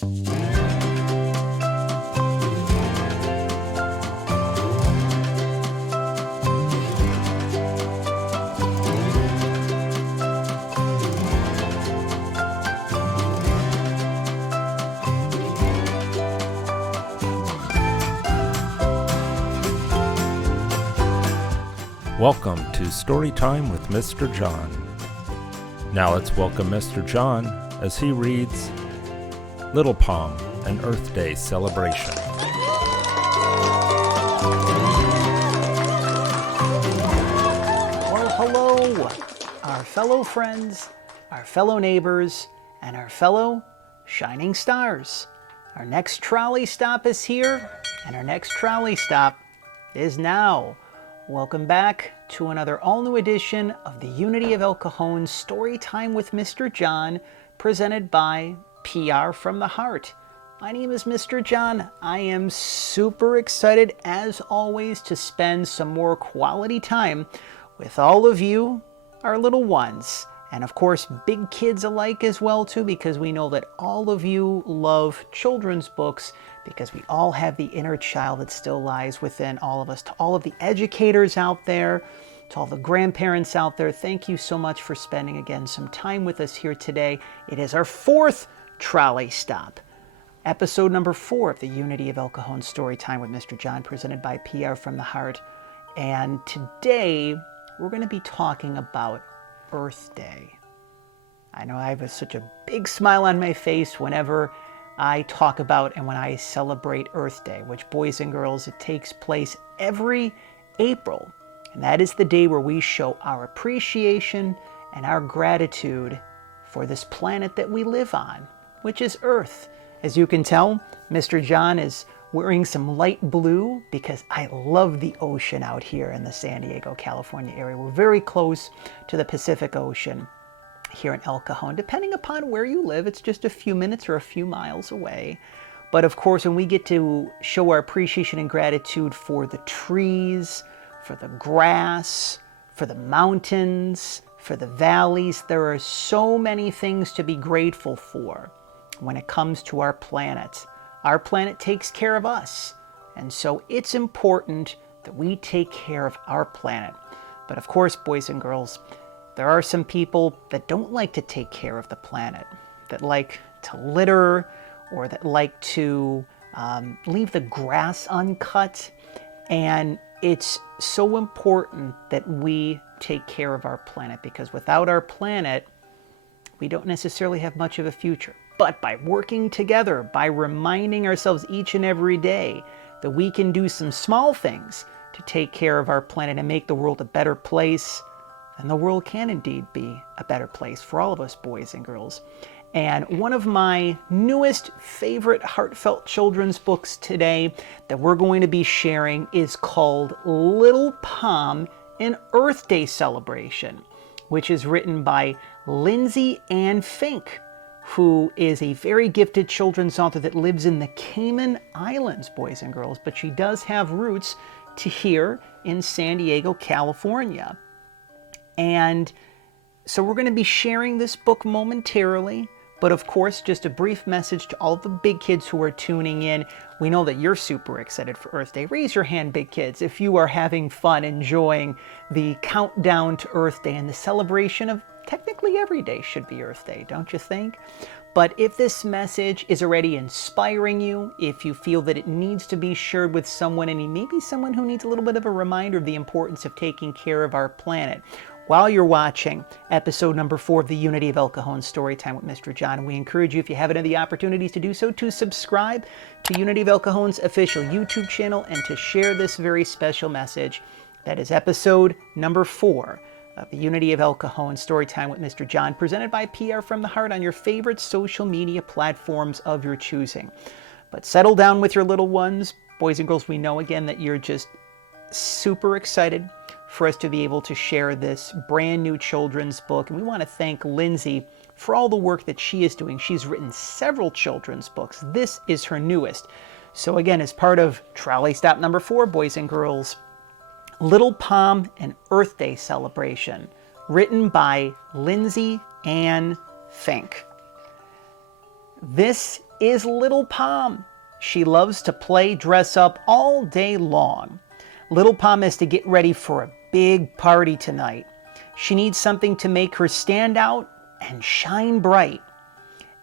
Welcome to Story Time with Mr. John. Now let's welcome Mr. John as he reads Little Palm, an Earth Day Celebration. Well, hello, our fellow friends, our fellow neighbors, and our fellow shining stars. Our next trolley stop is here, and our next trolley stop is now. Welcome back to another all-new edition of the Unity of El Cajon Story Time with Mr. John, presented by PR from the Heart. My name is Mr. John. I am super excited, as always, to spend some more quality time with all of you, our little ones. And of course, big kids alike as well, too, because we know that all of you love children's books, because we all have the inner child that still lies within all of us. To all of the educators out there, to all the grandparents out there, thank you so much for spending, again, some time with us here today. It is our fourth trolley stop, episode number 4 of the Unity of El Cajon Story Time with Mr. John, presented by PR from the Heart. And today, we're going to be talking about Earth Day. I know I have such a big smile on my face whenever I talk about and when I celebrate Earth Day, which, boys and girls, it takes place every April. And that is the day where we show our appreciation and our gratitude for this planet that we live on, which is Earth. As you can tell, Mr. John is wearing some light blue because I love the ocean out here in the San Diego, California area. We're very close to the Pacific Ocean here in El Cajon. Depending upon where you live, it's just a few minutes or a few miles away. But of course, when we get to show our appreciation and gratitude for the trees, for the grass, for the mountains, for the valleys, there are so many things to be grateful for when it comes to our planet. Our planet takes care of us, and so it's important that we take care of our planet. But of course, boys and girls, there are some people that don't like to take care of the planet, that like to litter, or that like to leave the grass uncut. And it's so important that we take care of our planet, because without our planet, we don't necessarily have much of a future. But by working together, by reminding ourselves each and every day that we can do some small things to take care of our planet and make the world a better place, then the world can indeed be a better place for all of us, boys and girls. And one of my newest favorite heartfelt children's books today that we're going to be sharing is called Little Palm, an Earth Day Celebration, which is written by Lindsay Ann Fink, who is a very gifted children's author that lives in the Cayman Islands, boys and girls, but she does have roots to here in San Diego, California. And so we're going to be sharing this book momentarily, but of course, just a brief message to all the big kids who are tuning in. We know that you're super excited for Earth Day. Raise your hand, big kids, if you are having fun enjoying the countdown to Earth Day and the celebration of technically every day should be Earth Day, don't you think? But if this message is already inspiring you, if you feel that it needs to be shared with someone, and maybe someone who needs a little bit of a reminder of the importance of taking care of our planet, while you're watching episode number 4 of the Unity of El Cajon Storytime with Mr. John, we encourage you, if you haven't had the opportunities to do so, to subscribe to Unity of El Cajon's official YouTube channel and to share this very special message. That is episode number 4 of the Unity of El Cajon Storytime with Mr. John, presented by PR from the Heart on your favorite social media platforms of your choosing. But settle down with your little ones. Boys and girls, we know again that you're just super excited for us to be able to share this brand new children's book. And we want to thank Lindsay for all the work that she is doing. She's written several children's books. This is her newest. So again, as part of trolley stop number 4, boys and girls, Little Palm, an Earth Day Celebration, written by Lindsay Ann Fink. This is Little Pom. She loves to play dress up all day long. Little Pom has to get ready for a big party tonight. She needs something to make her stand out and shine bright.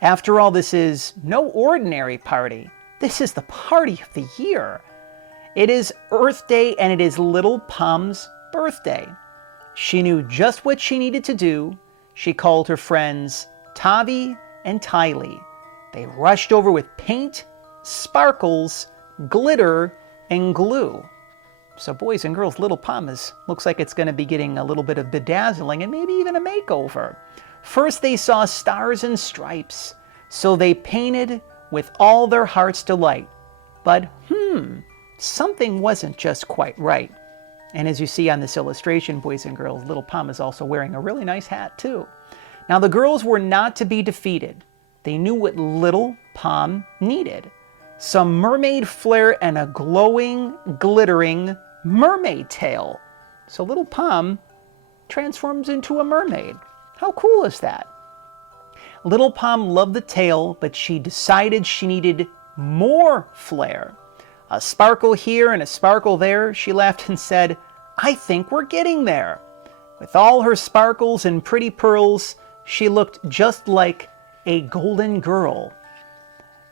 After all, this is no ordinary party. This is the party of the year. It is Earth Day and it is Little Pom's birthday. She knew just what she needed to do. She called her friends Tavi and Tylee. They rushed over with paint, sparkles, glitter, and glue. So boys and girls, Little Pom looks like it's going to be getting a little bit of bedazzling and maybe even a makeover. First they saw stars and stripes, so they painted with all their heart's delight. But something wasn't just quite right. And as you see on this illustration, boys and girls, Little Pom is also wearing a really nice hat too. Now the girls were not to be defeated. They knew what Little Pom needed. Some mermaid flair and a glowing, glittering mermaid tail. So Little Pom transforms into a mermaid. How cool is that? Little Pom loved the tail, but she decided she needed more flair. A sparkle here and a sparkle there. She laughed and said, "I think we're getting there." With all her sparkles and pretty pearls, she looked just like a golden girl.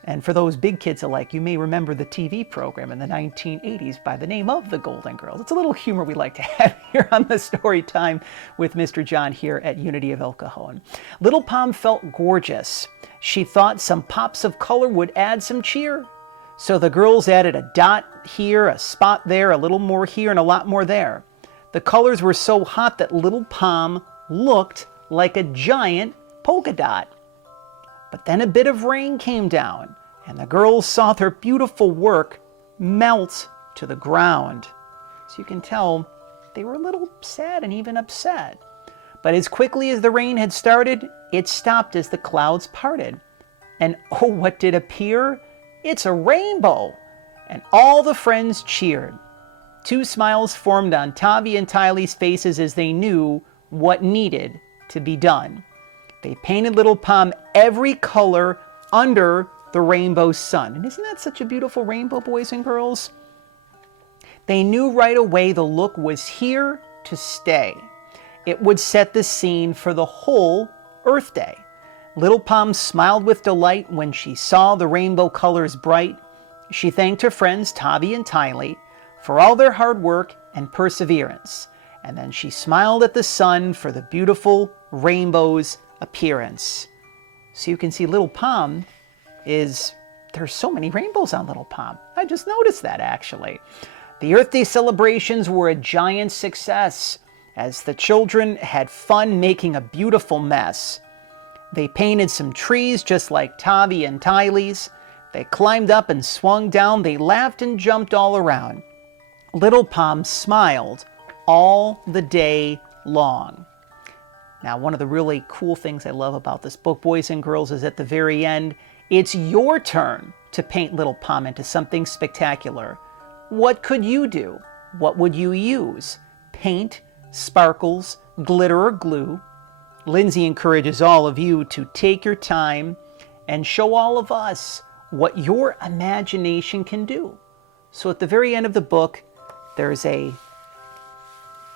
And for those big kids alike, you may remember the TV program in the 1980s by the name of The Golden Girls. It's a little humor we like to have here on the Story Time with Mr. John here at Unity of El Cajon. Little Pom felt gorgeous. She thought some pops of color would add some cheer. So the girls added a dot here, a spot there, a little more here, and a lot more there. The colors were so hot that Little Pom looked like a giant polka dot. But then a bit of rain came down, and the girls saw their beautiful work melt to the ground. So you can tell they were a little sad and even upset. But as quickly as the rain had started, it stopped as the clouds parted. And oh, what did appear? It's a rainbow! And all the friends cheered. Two smiles formed on Tavi and Tylee's faces as they knew what needed to be done. They painted Little Pom every color under the rainbow sun. And isn't that such a beautiful rainbow, boys and girls? They knew right away the look was here to stay. It would set the scene for the whole Earth Day. Little Pom smiled with delight when she saw the rainbow colors bright. She thanked her friends Tavi and Tylee for all their hard work and perseverance. And then she smiled at the sun for the beautiful rainbow's appearance. So you can see Little Pom there's so many rainbows on Little Pom. I just noticed that actually. The Earth Day celebrations were a giant success as the children had fun making a beautiful mess. They painted some trees just like Tavi and Tylee's. They climbed up and swung down. They laughed and jumped all around. Little Pom smiled all the day long. Now, one of the really cool things I love about this book, boys and girls, is at the very end, it's your turn to paint Little Pom into something spectacular. What could you do? What would you use? Paint, sparkles, glitter, or glue? Lindsay encourages all of you to take your time and show all of us what your imagination can do. So at the very end of the book, there's a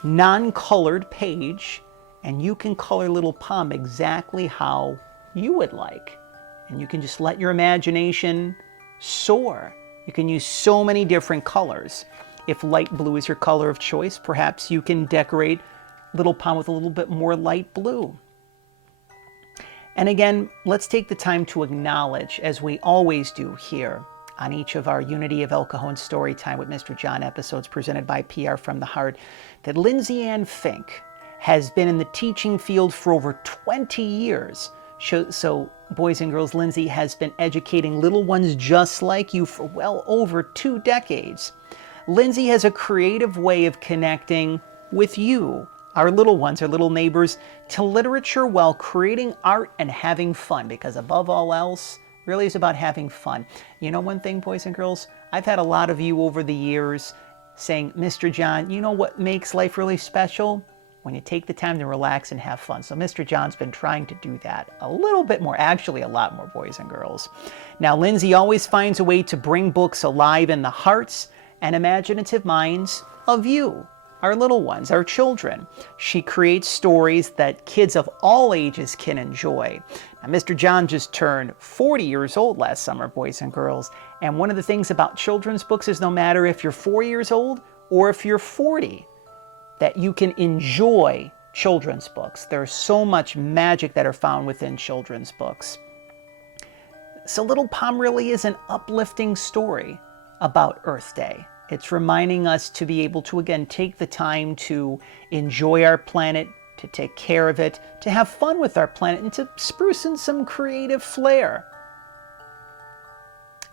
non-colored page, and you can color Little Pom exactly how you would like. And you can just let your imagination soar. You can use so many different colors. If light blue is your color of choice, perhaps you can decorate Little Pom with a little bit more light blue. And again, let's take the time to acknowledge, as we always do here on each of our Unity of El Cajon Story Time with Mr. John episodes presented by PR from the Heart, that Lindsay Ann Fink has been in the teaching field for over 20 years. So, boys and girls, Lindsay has been educating little ones just like you for well over 2 decades. Lindsay has a creative way of connecting with you, our little ones, our little neighbors, to literature while creating art and having fun, because above all else, really is about having fun. You know one thing, boys and girls? I've had a lot of you over the years saying, Mr. John, you know what makes life really special? when you take the time to relax and have fun. So Mr. John's been trying to do that a little bit more, actually a lot more, boys and girls. Now, Lindsay always finds a way to bring books alive in the hearts and imaginative minds of you, our little ones, our children. She creates stories that kids of all ages can enjoy. Now, Mr. John just turned 40 years old last summer, boys and girls. And one of the things about children's books is no matter if you're 4 years old or if you're 40, that you can enjoy children's books. There's so much magic that are found within children's books. So Little Palm really is an uplifting story about Earth Day. It's reminding us to be able to, again, take the time to enjoy our planet, to take care of it, to have fun with our planet, and to spruce in some creative flair.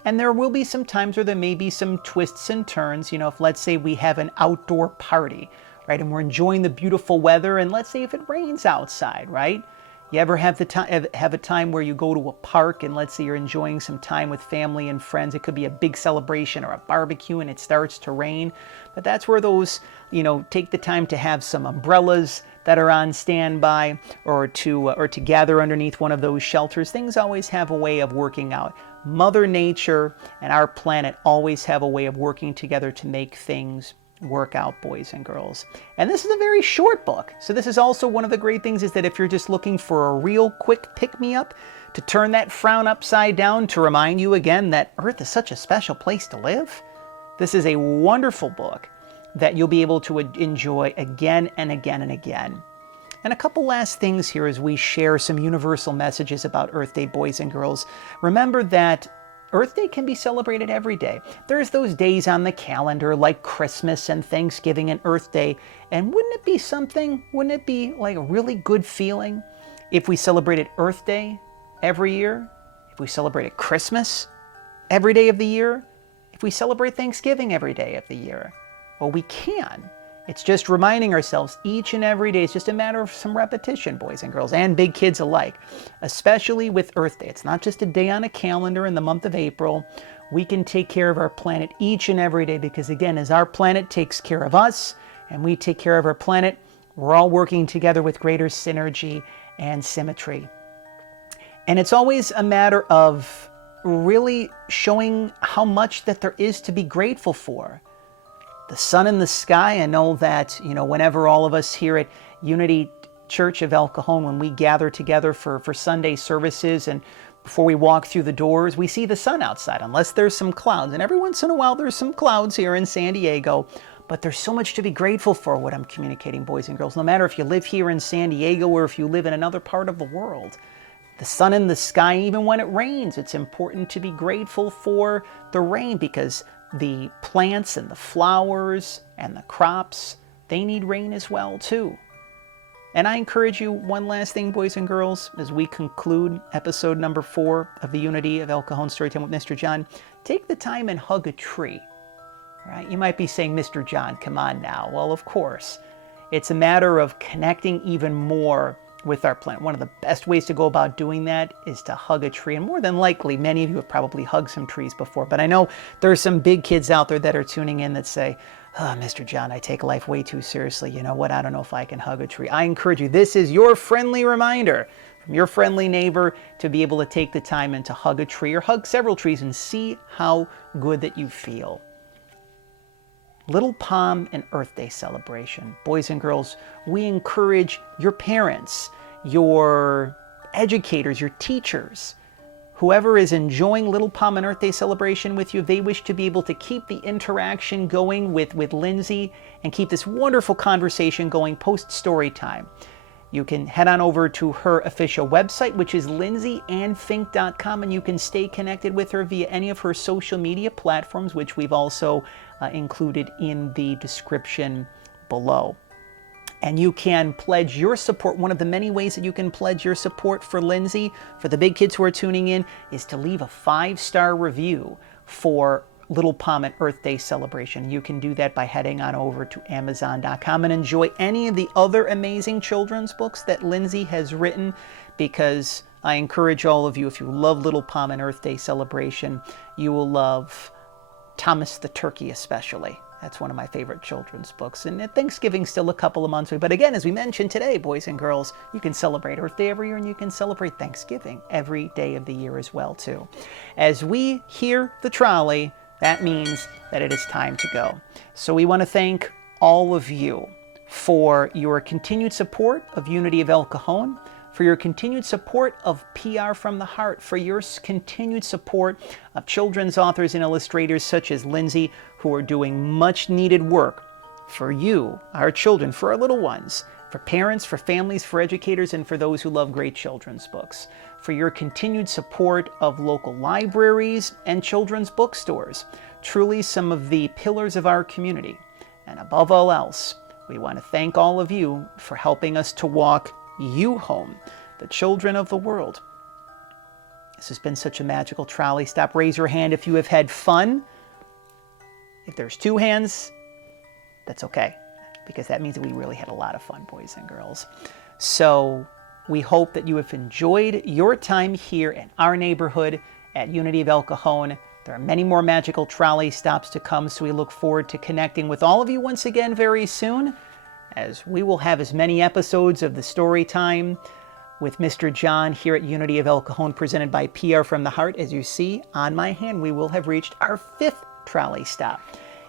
And there will be some times where there may be some twists and turns. You know, if let's say we have an outdoor party, right, and we're enjoying the beautiful weather, and let's say if it rains outside, right? You ever have a time where you go to a park and let's say you're enjoying some time with family and friends? It could be a big celebration or a barbecue and it starts to rain. But that's where those, you know, take the time to have some umbrellas that are on standby, or to gather underneath one of those shelters. Things always have a way of working out. Mother Nature and our planet always have a way of working together to make things work out, boys and girls. And this is a very short book. So this is also one of the great things, is that if you're just looking for a real quick pick-me-up to turn that frown upside down, to remind you again that Earth is such a special place to live, this is a wonderful book that you'll be able to enjoy again and again and again. And a couple last things here as we share some universal messages about Earth Day, boys and girls. Remember that Earth Day can be celebrated every day. There's those days on the calendar like Christmas and Thanksgiving and Earth Day. And wouldn't it be something, wouldn't it be like a really good feeling if we celebrated Earth Day every year? If we celebrated Christmas every day of the year? If we celebrate Thanksgiving every day of the year? Well, we can. It's just reminding ourselves each and every day. It's just a matter of some repetition, boys and girls, and big kids alike, especially with Earth Day. It's not just a day on a calendar in the month of April. We can take care of our planet each and every day because, again, as our planet takes care of us and we take care of our planet, we're all working together with greater synergy and symmetry. And it's always a matter of really showing how much that there is to be grateful for. The sun in the sky. I know that, you know, whenever all of us here at Unity Church of El Cajon, when we gather together for Sunday services and before we walk through the doors, we see the sun outside, unless there's some clouds. And every once in a while there's some clouds here in San Diego. But there's so much to be grateful for, what I'm communicating, boys and girls. No matter if you live here in San Diego or if you live in another part of the world. The sun in the sky, even when it rains, it's important to be grateful for the rain, because the plants and the flowers and the crops, they need rain as well too. And I encourage you, one last thing, boys and girls, as we conclude episode number 4 of the Unity of El Cajon Storytime with Mr. John, take the time and hug a tree. Right? You might be saying, Mr. John, come on now. Well, of course. It's a matter of connecting even more with our planet. One of the best ways to go about doing that is to hug a tree. And more than likely, many of you have probably hugged some trees before. But I know there are some big kids out there that are tuning in that say, oh, Mr. John, I take life way too seriously. You know what? I don't know if I can hug a tree. I encourage you. This is your friendly reminder from your friendly neighbor to be able to take the time and to hug a tree or hug several trees and see how good that you feel. Little Palm and Earth Day celebration. Boys and girls, we encourage your parents, your educators, your teachers, whoever is enjoying Little Palm and Earth Day celebration with you, if they wish to be able to keep the interaction going with Lindsay and keep this wonderful conversation going post-story time. You can head on over to her official website, which is lindsayannfink.com, and you can stay connected with her via any of her social media platforms, which we've also included in the description below. And you can pledge your support. One of the many ways that you can pledge your support for Lindsay, for the big kids who are tuning in, is to leave a 5-star review for Little Palm and Earth Day celebration. You can do that by heading on over to Amazon.com and enjoy any of the other amazing children's books that Lindsay has written, because I encourage all of you, if you love Little Palm and Earth Day celebration, you will love Thomas the Turkey especially. That's one of my favorite children's books. And Thanksgiving's still a couple of months away. But again, as we mentioned today, boys and girls, you can celebrate Earth Day every year, and you can celebrate Thanksgiving every day of the year as well, too. As we hear the trolley, that means that it is time to go. So we want to thank all of you for your continued support of Unity of El Cajon, for your continued support of PR from the Heart, for your continued support of children's authors and illustrators such as Lindsay, who are doing much needed work for you, our children, for our little ones, for parents, for families, for educators, and for those who love great children's books, for your continued support of local libraries and children's bookstores, truly some of the pillars of our community. And above all else, we want to thank all of you for helping us to walk you home, the children of the world. This has been such a magical trolley stop. Raise your hand if you have had fun. If there's 2 hands, that's okay, because that means that we really had a lot of fun, boys and girls. So we hope that you have enjoyed your time here in our neighborhood at Unity of El Cajon. There are many more magical trolley stops to come, so we look forward to connecting with all of you once again very soon, as we will have as many episodes of the Story Time with Mr. John here at Unity of El Cajon, presented by PR from the Heart. As you see on my hand, we will have reached our 5th trolley stop.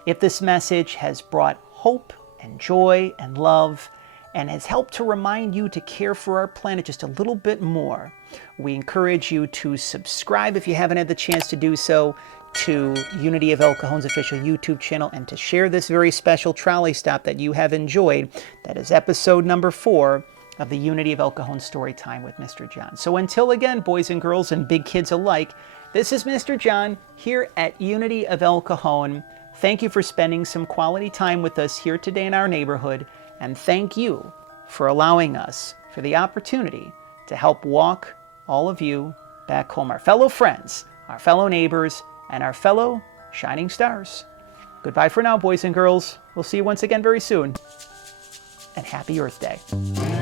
If this message has brought hope and joy and love, and has helped to remind you to care for our planet just a little bit more, we encourage you to subscribe if you haven't had the chance to do so to Unity of El Cajon's official YouTube channel, and to share this very special trolley stop that you have enjoyed. That is episode number 4 of the Unity of El Cajon Story Time with Mr. John. So until again, boys and girls and big kids alike, this is Mr. John here at Unity of El Cajon. Thank you for spending some quality time with us here today in our neighborhood, and thank you for allowing us for the opportunity to help walk all of you back home, our fellow friends, our fellow neighbors, and our fellow shining stars. Goodbye for now, boys and girls. We'll see you once again very soon. And happy Earth Day.